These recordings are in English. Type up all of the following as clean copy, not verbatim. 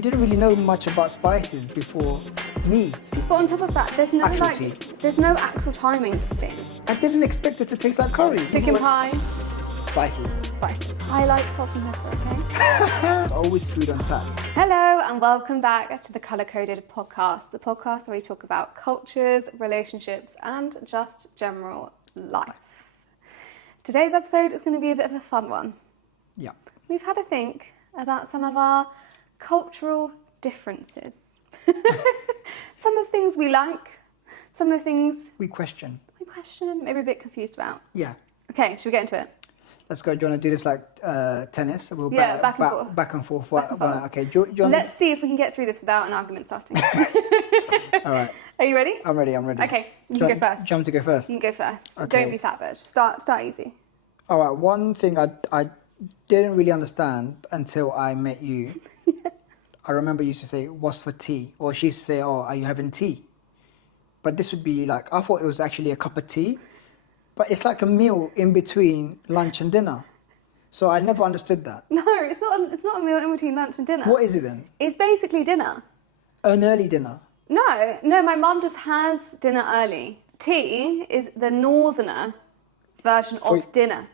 you didn't really know much about spices before me. But on top of that, there's no Actual like, tea. there's no actual timings for things. I didn't expect it to taste like curry. Chicken pie, Spicy. spicy. I like salt and pepper, okay? Always food on tap. Hello and welcome back to the Color-Coded podcast, the podcast where we talk about cultures, relationships and just general life. Today's episode is going to be a bit of a fun one. Yeah. We've had a think about some of our cultural differences. Some of the things we like, some of the things We question. maybe a bit confused about. Yeah. Okay, should we get into it? Let's go. Do you want to do this like tennis? We'll Yeah, back and forth. Back and forth. Back and forth. Okay. Do you want Let's see if we can get through this without an argument starting. All right. Are you ready? I'm ready. Okay, you can go first. Do you want me to go first? You can go first. Okay. Don't be savage. Start easy. All right. One thing I didn't really understand until I met you. I remember you used to say, "What's for tea?" Or she used to say, "Oh, are you having tea?" But this would be like, I thought it was actually a cup of tea, but it's like a meal in between lunch and dinner. So I never understood that. No, it's not a meal in between lunch and dinner. What is it then? It's basically dinner. An early dinner. No, my mum just has dinner early. Tea is the northerner version of dinner.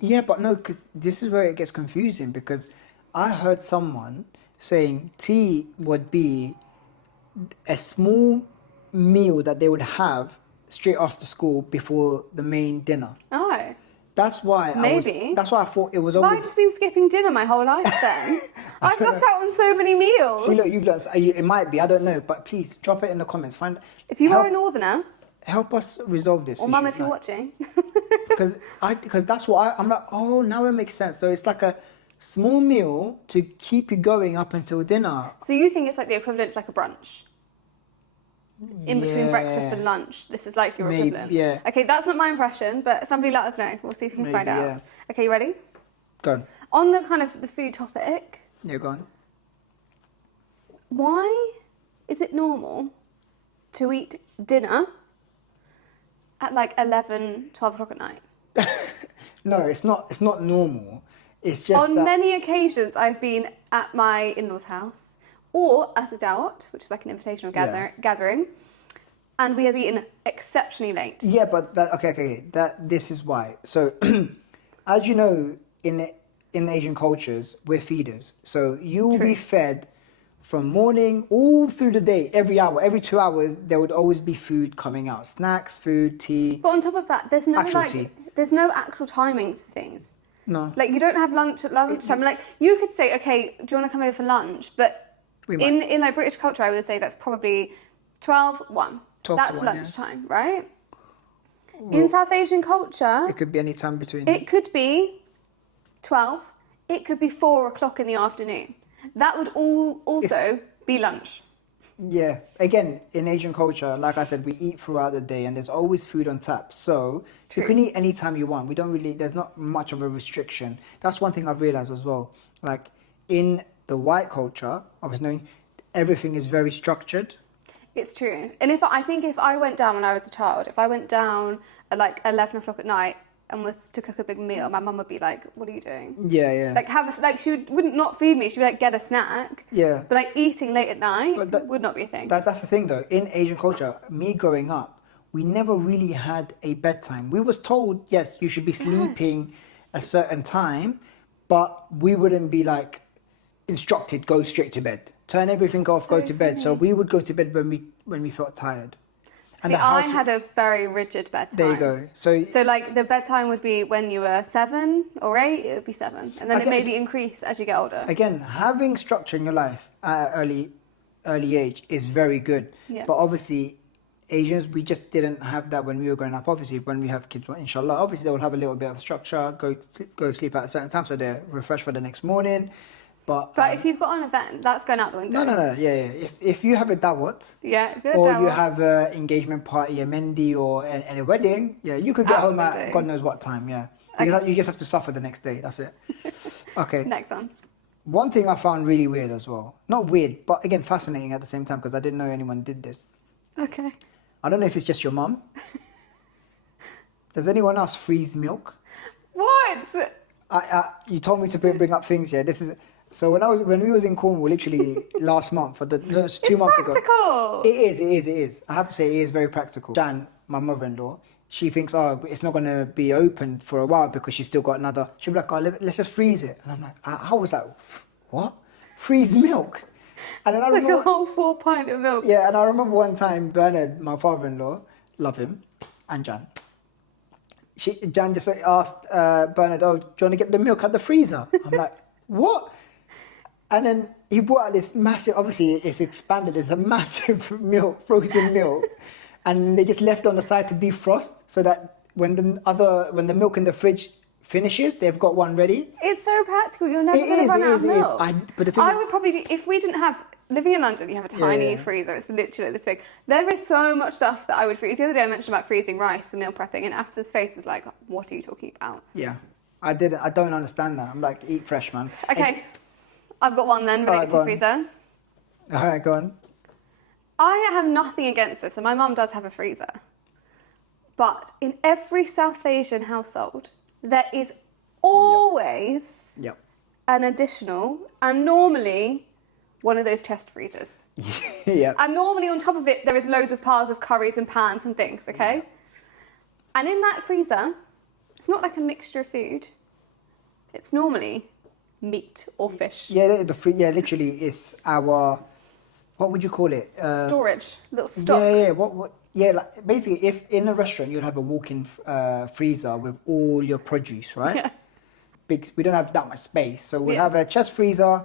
Yeah, but no, because this is where it gets confusing, because I heard someone saying tea would be a small meal that they would have straight after school before the main dinner. Oh. That's why that's why I thought it was Have I always. just been skipping dinner my whole life then? I've lost out on so many meals. See, look, you've learned. It might be. I don't know, but please drop it in the comments. If you are a northerner, help us resolve this. or mum if you're watching. Because that's what I'm like. Oh, now it makes sense. So it's like a small meal to keep you going up until dinner. So you think it's like the equivalent to like a brunch? In between breakfast and lunch, this is like your equivalent. Yeah. Okay, that's not my impression, but somebody let us know. We'll see if we can find out. Yeah. Okay, you ready? Go on. On the kind of the food topic, Yeah, go on. why is it normal to eat dinner at like 11, 12 o'clock at night? No, it's not. It's not normal. It's just On that, many occasions, I've been at my in-laws' house or at a dawat, which is like an invitational gathering, and we have eaten exceptionally late. Yeah, but okay. This is why. So, as you know, in Asian cultures, we're feeders. So you will be fed from morning all through the day, every hour, every 2 hours. There would always be food coming out: snacks, food, tea. But on top of that, there's no tea. there's no actual timings for things. No. Like you don't have lunch at lunchtime. Like you could say, okay, do you want to come over for lunch? But in like British culture, I would say that's probably 12, 1. 12 that's to 1, lunchtime, right? In South Asian culture, It could be any time between. it could be 12. It could be 4 o'clock in the afternoon. That would also be lunch. Yeah. Again, in Asian culture, like I said, we eat throughout the day, and there's always food on tap. So you can eat anytime you want. There's not much of a restriction. That's one thing I've realized as well. Like in the white culture, obviously, everything is very structured. It's true. And I think if I went down when I was a child, if I went down at like 11 o'clock at night and was to cook a big meal, my mum would be like, what are you doing? Yeah. Like she wouldn't not feed me. She'd be like, get a snack. Yeah. But like eating late at night would not be a thing. That's the thing though. In Asian culture, me growing up, we never really had a bedtime. We was told, yes, you should be sleeping a certain time, but we wouldn't be like instructed, go straight to bed. Turn everything off, go to bed. So we would go to bed when we felt tired. And I had a very rigid bedtime. There you go. So like the bedtime would be when you were 7 or 8, it would be 7. And then it maybe increase as you get older. Again, having structure in your life at an early age is very good. Yeah. But obviously, Asians, we just didn't have that when we were growing up. Obviously, when we have kids, inshallah, obviously they will have a little bit of structure, go sleep at a certain time so they're refreshed for the next morning. But if you've got an event, that's going out the window. No. Yeah. If you have a dawat, you have an engagement party, a mendi, or a wedding, you could get home at God knows what time. Yeah, you just have to suffer the next day. That's it. Okay. Next one. One thing I found really weird as well. Not weird, but again fascinating at the same time because I didn't know anyone did this. Okay. I don't know if it's just your mum. Does anyone else freeze milk? What? You told me to bring up things. Yeah, this is. So when we was in Cornwall, literally last month, no, it's 2 months ago. Practical. It is. I have to say, it is very practical. Jan, my mother-in-law, she thinks, oh, it's not going to be open for a while because she's still got another. She'll be like, oh, let's just freeze it. And I'm like, I was like, what? Freeze milk? And then It's like a whole 4 pint of milk. Yeah, and I remember one time Bernard, my father-in-law, love him, and Jan. Jan just asked Bernard, oh, do you want to get the milk out the freezer? I'm like, what? And then he brought out this massive, obviously it's expanded, it's a massive milk, frozen milk. And they just left on the side to defrost so that when the milk in the fridge finishes, they've got one ready. It's so practical. You're never going to run out of milk. I would probably do, if we didn't have, living in London, you have a tiny freezer. It's literally this big. There is so much stuff that I would freeze. The other day I mentioned about freezing rice for meal prepping, and After's face was like, what are you talking about? Yeah, I don't understand that. I'm like, eat fresh, man. Okay, I've got one then related to freezer. All right, go on. I have nothing against this, and my mum does have a freezer. But in every South Asian household, there is always an additional, and normally one of those chest freezers. Yeah. And normally on top of it, there is loads of piles of curries and pans and things, okay? Yeah. And in that freezer, it's not like a mixture of food. It's normally meat or fish. Yeah, literally it's our, what would you call it? Storage, little stock. Yeah. Yeah, like basically, if in a restaurant you'd have a walk-in freezer with all your produce, right? Yeah. We don't have that much space, so we'll have a chest freezer,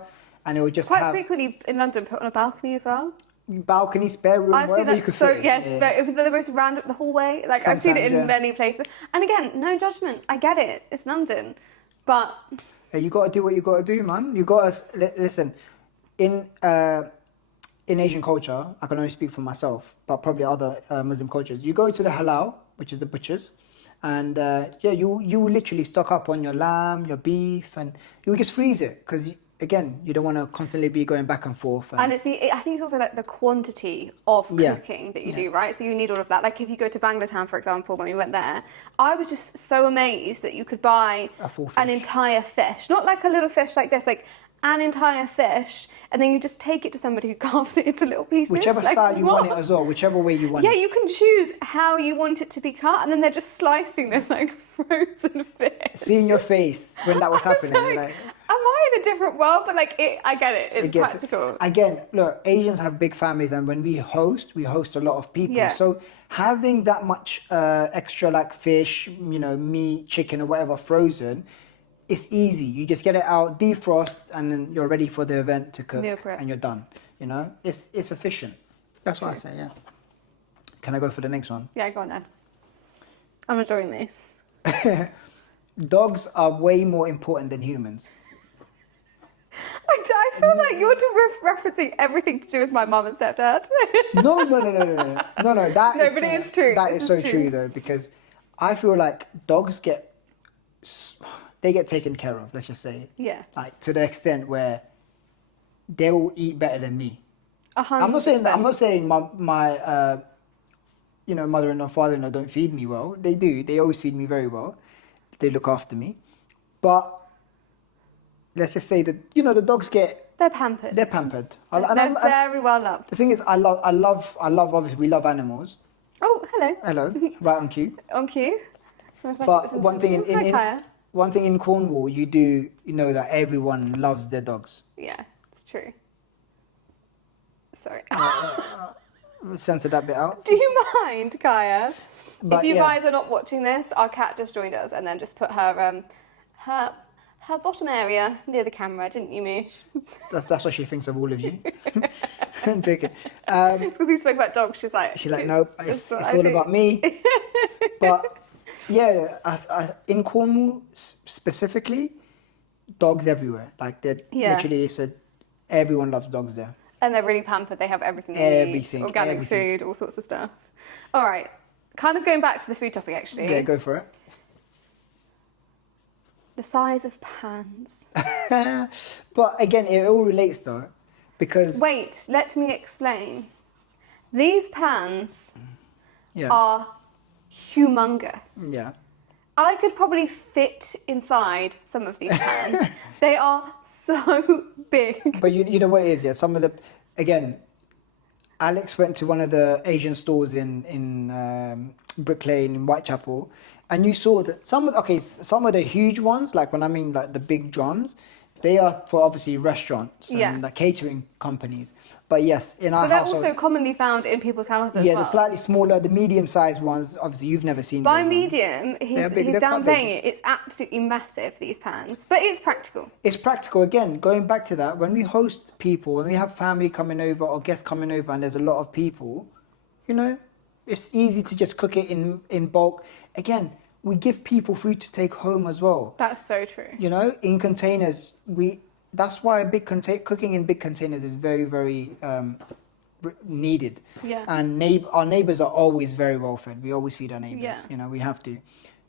and it will just quite frequently in London put on a balcony as well. Balcony, spare room, wherever you could fit. Yes, the most random, the hallway. Like sometimes, I've seen it in many places. And again, no judgment. I get it. It's London, but you got to do what you got to do, man. You got to listen. In Asian culture, I can only speak for myself, but probably other Muslim cultures. You go to the halal, which is the butchers, and you literally stock up on your lamb, your beef, and you just freeze it because again, you don't want to constantly be going back and forth. And I think it's also like the quantity of cooking that you do, right? So you need all of that. Like if you go to Bangalore, for example, when we went there, I was just so amazed that you could buy an entire fish, not like a little fish like this, like an entire fish, and then you just take it to somebody who carves it into little pieces. Whichever style you want it as well, whichever way you want it. Yeah, you can choose how you want it to be cut, and then they're just slicing this like frozen fish. Seeing your face when that was happening, like, am I in a different world? But like, I get it. It's practical. Again, look, Asians have big families, and when we host a lot of people. Yeah. So having that much extra like fish, meat, chicken, or whatever frozen, it's easy. You just get it out, defrost, and then you're ready for the event to cook, and you're done. It's efficient. That's what I say. Yeah. Can I go for the next one? Yeah, go on then. I'm enjoying this. Dogs are way more important than humans. I feel like you're referencing everything to do with my mum and stepdad. No. But it is true. That is so true though, because I feel like dogs get taken care of. Let's just say, like to the extent where they will eat better than me. 100%. I'm not saying my mother-in-law, father-in-law don't feed me well. They do. They always feed me very well. They look after me, but let's just say that the dogs they're pampered. They're pampered. They're very well loved. The thing is, I love. Obviously, we love animals. Oh, hello. Hello. Right on cue. On cue. But one thing in Cornwall, you know that everyone loves their dogs. Yeah, it's true. Sorry. Censor that bit out. Do you mind, Kaya? But if you guys are not watching this, our cat just joined us and then just put her bottom area near the camera, didn't you, Moosh? That's what she thinks of all of you. I'm joking. It's because we spoke about dogs. She's like, nope, it's all about me. But yeah, in Cornwall specifically, dogs everywhere. Like literally, everyone loves dogs there. And they're really pampered. They have everything they need. Organic food, all sorts of stuff. All right. Kind of going back to the food topic, actually. Yeah, go for it. The size of pans. But again, it all relates though, because... Wait, let me explain. These pans are humongous. Yeah. I could probably fit inside some of these pans. They are so big. But you know what it is, yeah? Some of the, again, Alex went to one of the Asian stores in Brick Lane in Whitechapel, and you saw that some of the huge ones, like when I mean like the big drums, they are for obviously restaurants and like catering companies. But yes, in our But they're household, also commonly found in people's houses as yeah, well. the slightly smaller, the medium-sized ones, obviously you've never seen. By those ones. medium, They're he's big, they're quite downplaying big. it. It's absolutely massive, these pans. But it's practical. It's practical. Again, going back to that, when we host people, when we have family coming over or guests coming over and there's a lot of people, you know, it's easy to just cook it in bulk. Again, we give people food to take home as well. That's so true. You know, in containers, that's why cooking in big containers is very, very needed. Yeah. And our neighbors are always very well fed. We always feed our neighbors. Yeah. You know, we have to.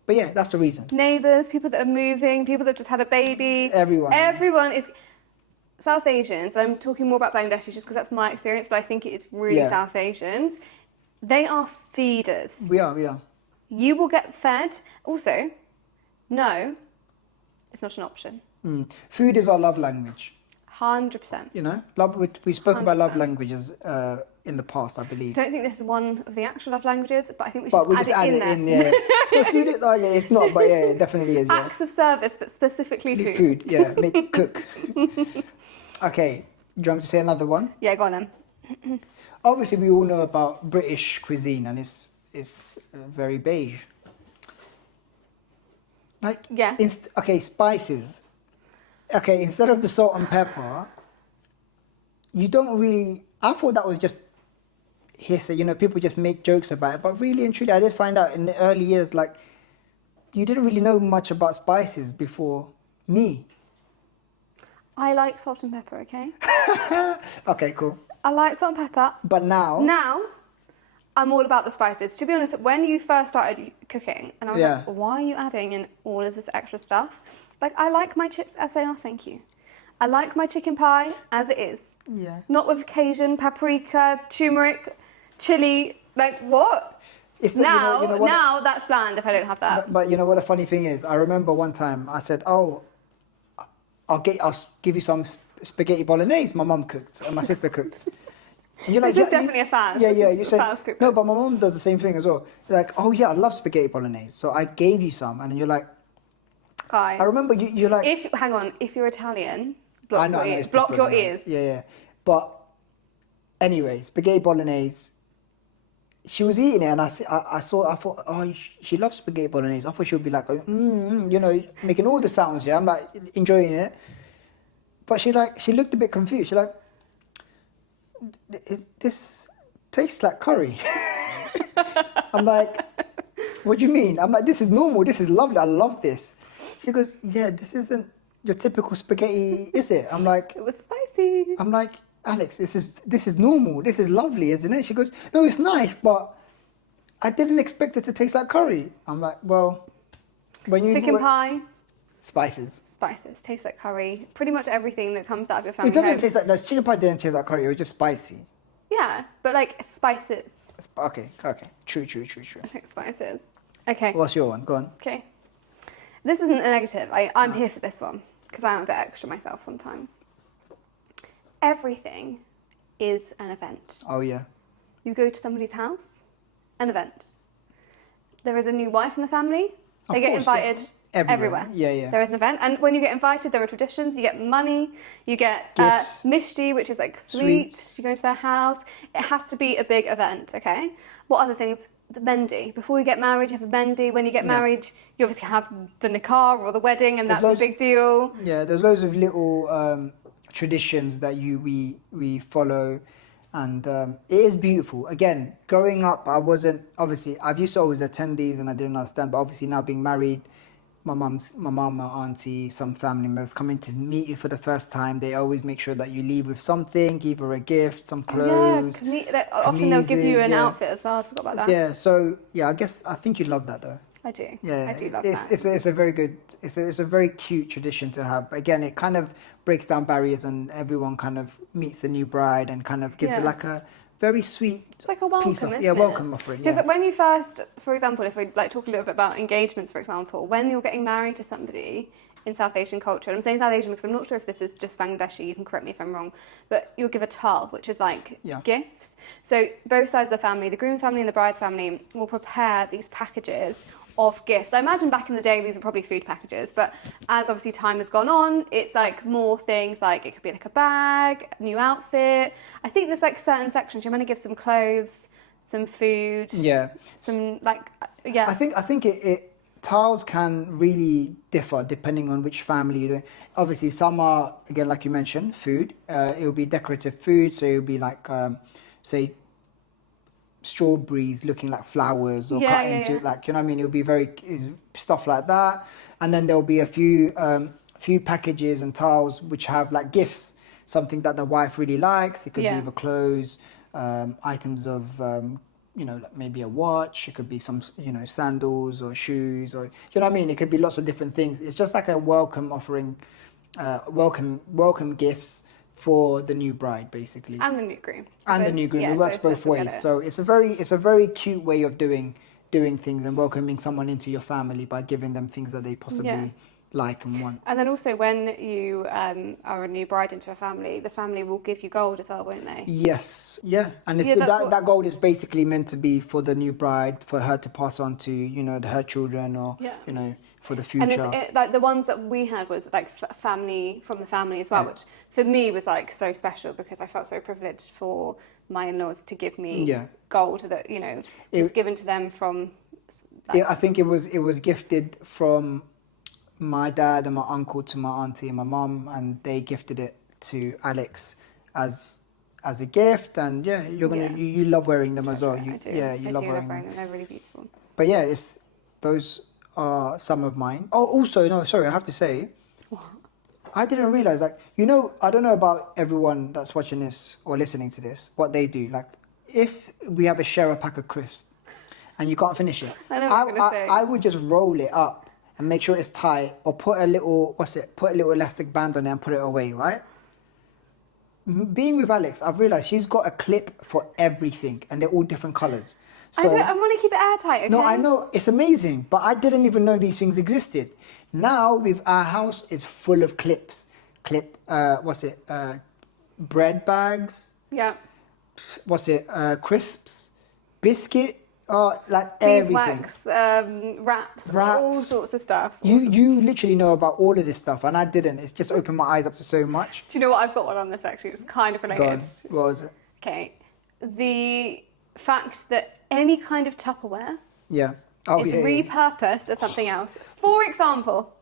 But yeah, that's the reason. Neighbours, people that are moving, people that have just had a baby. Everyone is... South Asians, I'm talking more about Bangladeshis just because that's my experience, but I think it is really South Asians. They are feeders. We are. You will get fed. Also, no, it's not an option. Food is our love language. 100%. You know, we spoke about love 100%. languages in the past, I believe. Don't think this is one of the actual love languages, but I think we should But we add just it add in it there. in there. Yeah, food is, it's not, but yeah, it definitely is. Yeah. Acts of service, but specifically food. Food, yeah, cook. Okay, do you want me to say another one? Yeah, go on then. Obviously, we all know about British cuisine, and it's very beige. Like, Yes. Spices. Okay, instead of the salt and pepper, you don't really. I thought that was just hearsay. You know, people just make jokes about it. But really and truly, I did find out in the early years, like, you didn't really know much about spices before me. I like salt and pepper, okay? Okay, cool. I like salt and pepper. But now, I'm all about the spices. To be honest, when you first started cooking, and I was Yeah. like, why are you adding in all of this extra stuff? Like, I like my chips as they are, thank you. I like my chicken pie as it is. yeah. Not with Cajun, paprika, turmeric, chili. Like, what? It's Now, you know what, now that's bland if I don't have that. But you know what the funny thing is? I remember one time I said, "Oh, I'll give you some spaghetti bolognese my mum cooked and my sister cooked." And you're This is definitely a fan. Yeah, This yeah. is You a said fan's cookbook. no, but my mum does the same thing as well. Like, "Oh yeah, I love spaghetti bolognese," so I gave you some, and you're like, Guys, I remember you're like, hang on, if you're Italian, I block know, your I know ears. it's Block your different, ears. Yeah. But anyway, spaghetti bolognese. She was eating it, and I thought, oh, she loves spaghetti bolognese. I thought she would be like, you know, making all the sounds. Yeah, I'm like enjoying it. But she looked a bit confused. She's like, this tastes like curry. I'm like, what do you mean? I'm like, this is normal. This is lovely. I love this. She goes, yeah, this isn't your typical spaghetti, is it? I'm like, It was spicy. I'm like, Alex, this is normal. This is lovely, isn't it? She goes, no, it's nice, but I didn't expect it to taste like curry. I'm like, well, when you Chicken pie, spices. spices, tastes like curry. Pretty much everything that comes out of your family It doesn't home. taste like that. Chicken pie didn't taste like curry. It was just spicy. Yeah, but like spices. Okay. True. I think spices. Okay. What's your one? Go on. Okay. This isn't a negative. I'm here for this one because I'm a bit extra myself sometimes. Everything is an event. Oh yeah. You go to somebody's house, an event. There is a new wife in the family. They Of get course, invited everywhere. Yeah. There is an event, and when you get invited, there are traditions. You get money, you get Gifts. mishti, which is like sweets. You go to their house. It has to be a big event, okay? What other things? The mendi. Before you get married, you have a mendi. When you get married, you obviously have the nikah or the wedding, and that's a big deal. Yeah, there's loads of little traditions that we follow, and it is beautiful. Again, growing up, I used to always attend these, and I didn't understand. But obviously now being married, my mum, my auntie, some family members coming to meet you for the first time, they always make sure that you leave with something, either a gift, some clothes. Often they'll give you an yeah. outfit as well. I forgot about that. Yeah, so yeah, I think you love that though. I do. Yeah, I do love it's, that. It's a very good, it's a very cute tradition to have. Again, it kind of breaks down barriers, and everyone kind of meets the new bride and kind of gives it Yeah. like a very sweet. It's like a welcome, piece of, isn't yeah, it? welcome offering. Because Yeah. when you first, for example, if we like talk a little bit about engagements, for example, when you're getting married to somebody in South Asian culture, and I'm saying South Asian because I'm not sure if this is just Bangladeshi, you can correct me if I'm wrong, but you'll give a tal, which is like Yeah. gifts. So both sides of the family, the groom's family and the bride's family, will prepare these packages of gifts. I imagine back in the day these were probably food packages, but as obviously time has gone on, it's like more things, like it could be like a bag, a new outfit. I think there's like certain sections. You're going to give some clothes, some food, Yeah. some like, yeah. I think it tiles can really differ depending on which family you're doing. Obviously, some are, again, like you mentioned, food. It will be decorative food, so it will be like, say, strawberries looking like flowers, or cut into like, you know what I mean? It'll be stuff like that. And then there'll be a few packages and tiles which have like gifts, something that the wife really likes. It could be either clothes, items of like maybe a watch. It could be some sandals or shoes, or you know what I mean. It could be lots of different things. It's just like a welcome offering, welcome gifts for the new bride, basically, and the new groom. and the new groom. It works both ways. So it's a very cute way of doing things and welcoming someone into your family by giving them things that they possibly like and want. And then also when you are a new bride into a family, the family will give you gold as well, won't they? Yes, yeah, and that gold is basically meant to be for the new bride, for her to pass on to her children, or for the future. And like the ones that we had was like family from the family as well, which for me was like so special because I felt so privileged for my in-laws to give me gold that was given to them from. I think it was gifted from my dad and my uncle to my auntie and my mum, and they gifted it to Alex as a gift. And you love wearing them as well. I do. You love wearing them. They're really beautiful. But yeah, those are some of mine. Oh, also, no, sorry, I have to say, What? I didn't realize, like, I don't know about everyone that's watching this or listening to this, what they do. Like, if we have share a pack of crisps and you can't finish it, I know what you're gonna say. I would just roll it up and make sure it's tight, or put a little elastic band on it and put it away, right? Being with Alex, I've realized she's got a clip for everything, and they're all different colors. So, I want to keep it airtight, okay? no, I know, it's amazing, but I didn't even know these things existed. Now, with our house, it's full of clips. Bread bags. Yeah. Crisps, biscuit, like everything. Beeswax, wraps, all sorts of stuff. You literally know about all of this stuff, and I didn't. It's just opened my eyes up to so much. Do you know what? I've got one on this actually. It's kind of related. What was it? Okay. The fact that any kind of Tupperware Yeah. is repurposed as something else. For example,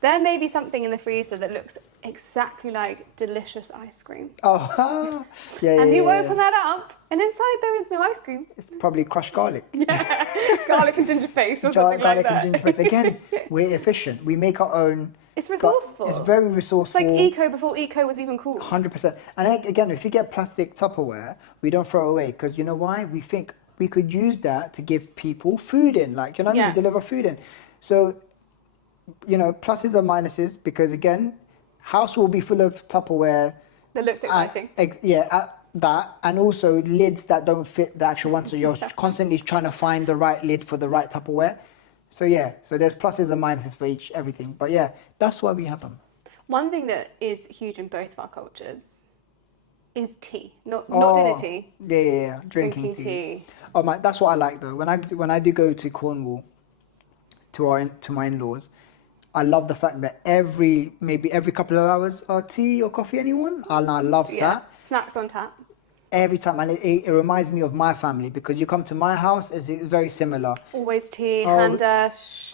there may be something in the freezer that looks exactly like delicious ice cream. Oh, yeah. And you open that up, and inside there is no ice cream. It's probably crushed garlic. Yeah, garlic and ginger paste or something Garlic like that. and ginger paste. Again, we're efficient. We make our own. It's resourceful. It's very resourceful. It's like eco before eco was even cool. 100%. And again, if you get plastic Tupperware, we don't throw it away, because you know why? We think we could use that to give people food in, like, you know what I mean? Deliver food in. So, pluses and minuses, because again, house will be full of Tupperware. That looks exciting. That, and also lids that don't fit the actual one. So you're constantly trying to find the right lid for the right Tupperware. So so there's pluses and minuses for everything. But yeah, that's why we have them. One thing that is huge in both of our cultures is tea. Not dinner tea. Yeah. Drinking tea. Oh my, that's what I like though. When I do go to Cornwall to my in-laws, I love the fact that maybe every couple of hours, tea or coffee, anyone? And I love that. Snacks on tap. Every time, and it reminds me of my family, because you come to my house, it's very similar. Always tea, handash,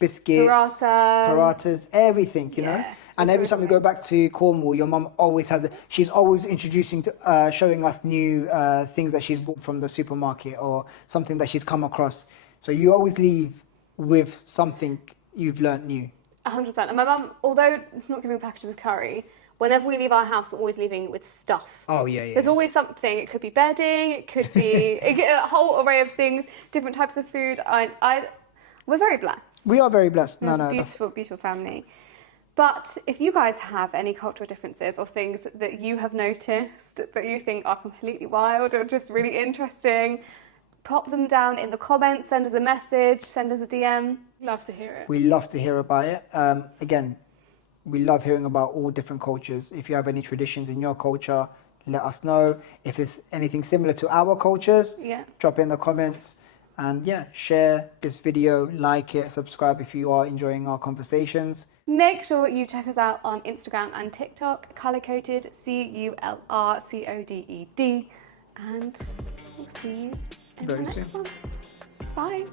biscuits, paratas, everything, you know. And every time we go back to Cornwall, your mum always she's always showing us new things that she's bought from the supermarket, or something that she's come across. So you always leave with something you've learnt new. 100%. And my mum, although it's not giving packages of curry, whenever we leave our house, we're always leaving it with stuff. Oh, yeah. There's always something. It could be bedding, it could be a whole array of things, different types of food. We're very blessed. We are very blessed. Beautiful family. But if you guys have any cultural differences or things that you have noticed that you think are completely wild or just really interesting, pop them down in the comments, send us a message, send us a DM. Love to hear it. We love to hear about it. Again, we love hearing about all different cultures. If you have any traditions in your culture, let us know. If it's anything similar to our cultures, drop it in the comments. And yeah, share this video, like it, subscribe if you are enjoying our conversations. Make sure you check us out on Instagram and TikTok, Culrcoded, Culrcoded. And we'll see you in the next one. Bye.